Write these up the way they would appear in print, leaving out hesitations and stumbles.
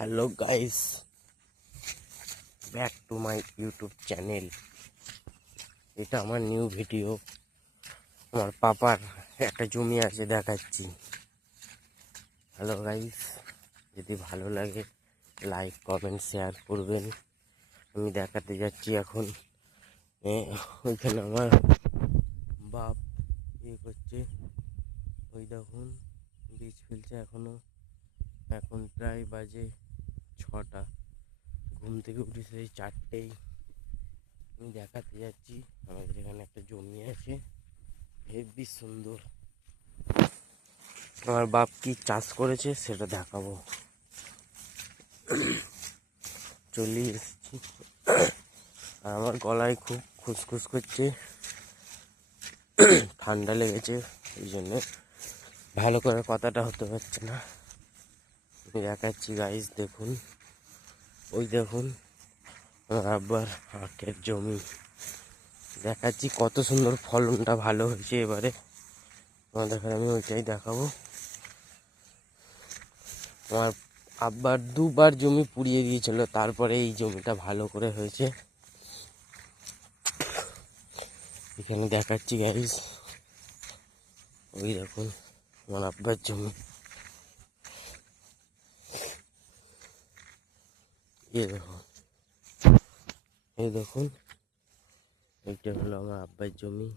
Hello guys, back to my YouTube channel. এটা আমার new video. আমার পাপার একটা জমি আছে, দেখাচ্ছি। হ্যালো গাইস, যদি ভালো লাগে লাইক কমেন্ট শেয়ার করবেন। আমি দেখাতে যাচ্ছি এখন। ওইখানে আমার বাপ করছে, ওই দেখুন বীজ ফেলছে এখনো। এখন প্রায় বাজে 6টা। ঘুম থেকে উঠেছে এই 4টেই। আমি দেখাতে যাচ্ছি আমাদের এখানে একটা জমি আছে, হেবি সুন্দর। আমার বাপ কি চাষ করেছে সেটা দেখাবো। চলে এসেছি। আর আমার গলায় খুব খুসখুস করছে, ঠান্ডা লেগেছে, এই জন্য ভালো করে কথাটা হতে পারছে না। আমি দেখাচ্ছি গাইস, দেখুন ওই দেখুন আমার আব্বার আখের জমি। দেখাচ্ছি কত সুন্দর ফলনটা ভালো হয়েছে এবারে। তোমাদের আমি ওইটাই দেখাবো। আমার আব্বার দুবার জমি পুড়িয়ে দিয়েছিল, তারপরে এই জমিটা ভালো করে হয়েছে। এখানে দেখাচ্ছি গাইস, ওই দেখুন আমার আব্বার জমি। এই দেখুন এইটা হলো আমার আব্বার জমি।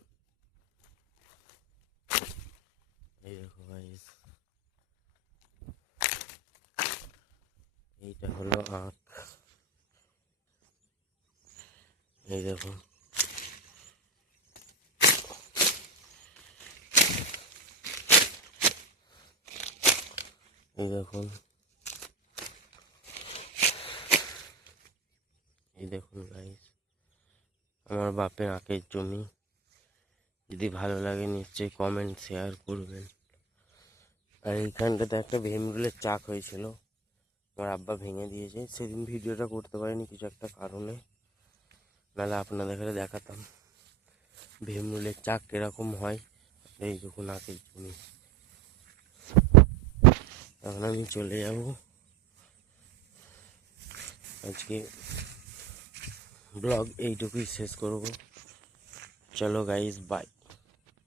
এই দেখো গাইস, এইটা হলো আখ। এই দেখুন এই দেখুন এই দেখুন গাইস, আমার বাপের আখের জমি। যদি ভালো লাগে নিশ্চয়ই কমেন্ট শেয়ার করবেন। আর এইখানটাতে একটা ভীমরুলের চাক হয়েছিল, আমার আব্বা ভেঙে দিয়েছে। সেদিন ভিডিওটা করতে পারিনি কিছু একটা কারণে, নাহলে আপনাদের কাছে দেখাতাম ভীমরুলের চাক কিরকম হয়। এই দেখুন আখের জমি। এখন আমি চলে যাব। আজকে ব্লগ এইটুকুই শেষ করব। চলো গাইস, বাই।